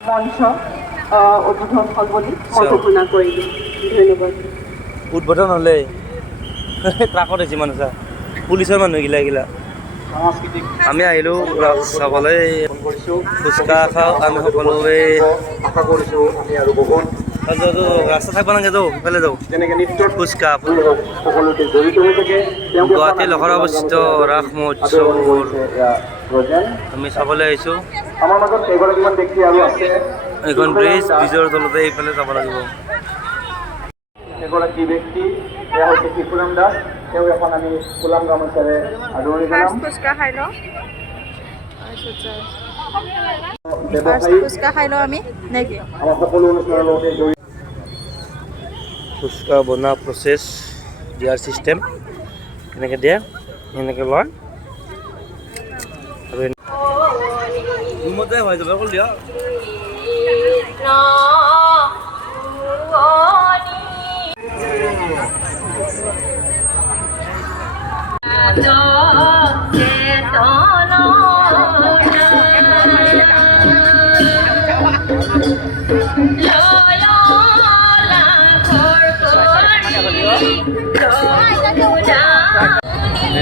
মঞ্চ উদ্বোধন হল বুলি মই ঘোষণা কৰিলোঁ। ধন্যবাদ। উদ্বোধন হ'লে ট্ৰাকত আহিছে মানুহ চা পুলিচৰ মানুহ এগিলা আমি আহিলোঁ চাবলৈ ফুচকা খাওঁ আমি সকলোৱে ৰাস্তা থাকিব নালাগে যাওঁ ইফালে যাওঁ ফুচকা গুৱাহাটী লখৰা অৱস্থিত ৰাস মহোৎসৱ আমি চাবলৈ আহিছোঁ। এইখন ব্ৰিজৰ তলতে এইফালে যাব লাগিব। এগৰাকী ব্যক্তি তেওঁ হৈছে শিশুৰাম দাস, তেওঁ এখন আমি ফুলাম গামোচাৰে আদৰণি জনাম। ফুচকা খাই লওঁ আমি নেকি? আমাৰ সকলো অনুষ্ঠানৰ লগতে জড়িত ফুচকা বনোৱা প্ৰচেছ দিয়াৰ চিষ্টেম এনেকৈ দিয়ে, এনেকৈ লয় আৰু ৰুমতে হৈ যাব অকল দিয়া।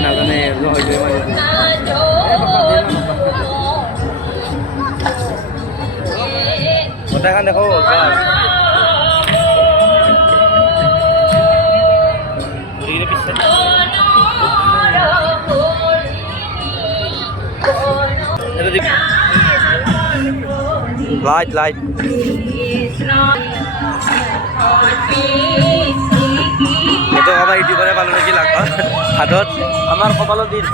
নাজানে গোটেইখন দেখো লাইট লাইট এইটো আমাৰ ইউটিউবাৰে পালোঁ নেকি হাতত আমাৰ কপালত দিন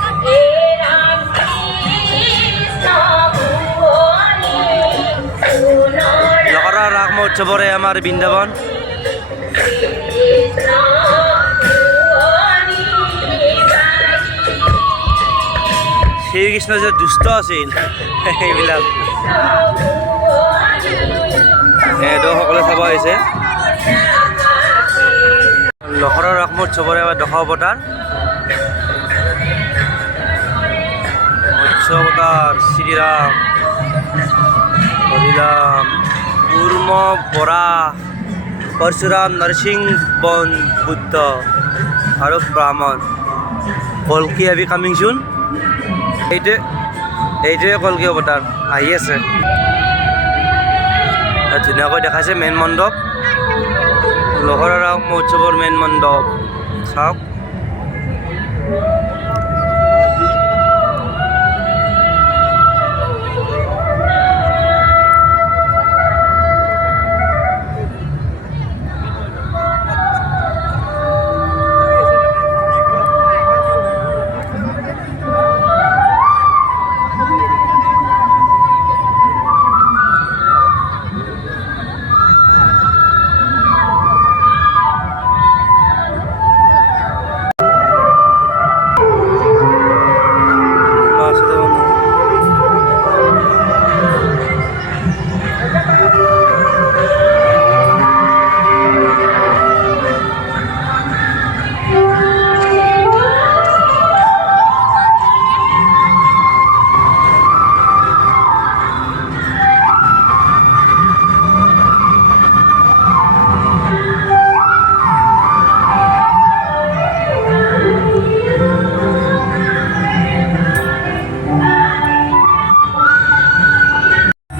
লখৰা ৰাস মহোৎসৱৰে আমাৰ বৃন্দাবন শ্ৰীকৃষ্ণ যে দুষ্ট আছিল সেইবিলাক এইটো সকলোৱে চাব আহিছে। লখৰা ৰাস মহোৎসৱৰে দশ অৱতাৰ মৎস্য অৱতাৰ শ্ৰীৰাম হৰিৰাম কুৰ্ম বৰা পৰশুৰাম নৰসিংহ বন বুদ্ধ আৰু ব্ৰাহ্মণ কল্কি হেভি কামিং চুন। এইটোৱে কল্কি অৱতাৰ আহি আছে। ধুনীয়াকৈ দেখাইছে মেইন মণ্ডপ লখৰা ৰাস মহোৎসৱৰ মেইন মণ্ডপ চাওক।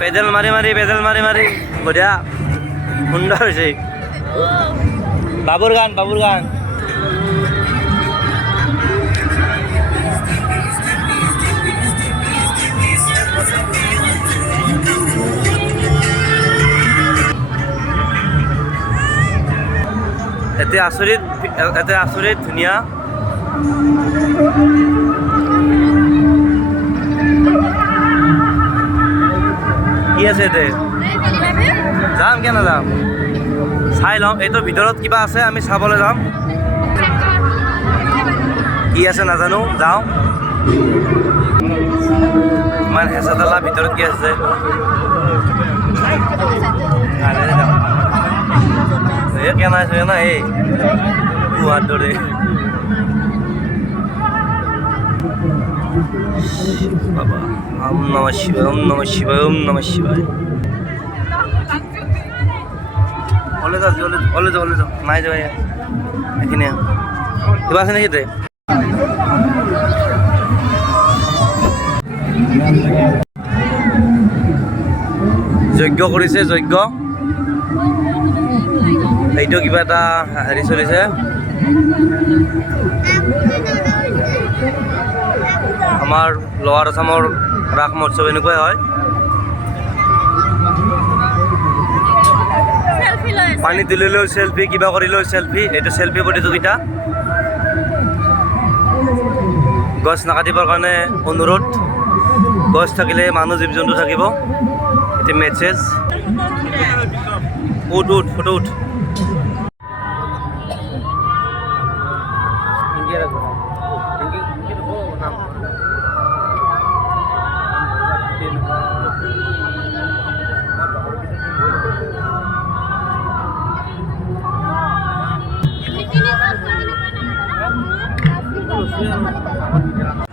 পেডেল মাৰি মাৰি বঢ়িয়া সুন্দৰ হৈছে। বাবুৰ গান এতে আচৰিত ধুনীয়া কি আছে এতে যাম কিয় নাযাম চাই ল'ম। এইটোৰ ভিতৰত কিবা আছে আমি চাবলৈ যাম কি আছে নাজানো যাওঁ। ইমান হেঁচা ঠেলা ভিতৰত কি আছে এই কেনা আছে না এই গুহাৰ দৰে বাবা ওম নমঃ শিৱায় ওম নমঃ শিৱায় ওম নমঃ শিৱায়। ওলাই যাওঁ নাই যোৱা এইখিনিয়ে কিবা আছে নেকি তাতে যজ্ঞ কৰিছে যজ্ঞ এইটো কিবা এটা হেৰি চলিছে আমাৰ লৱাৰ আছামৰ ৰাস মহোৎসৱ এনেকুৱাই হয় পানী তুলিলেও চেল্ফি কিবা কৰিলেও চেল্ফি এইটো চেল্ফি প্ৰতিযোগিতা গছ নাকাটিবৰ কাৰণে অনুৰোধ গছ থাকিলে মানুহ জীৱ জন্তু থাকিব এটি মেছেজ উঠ ফটো উঠ Ini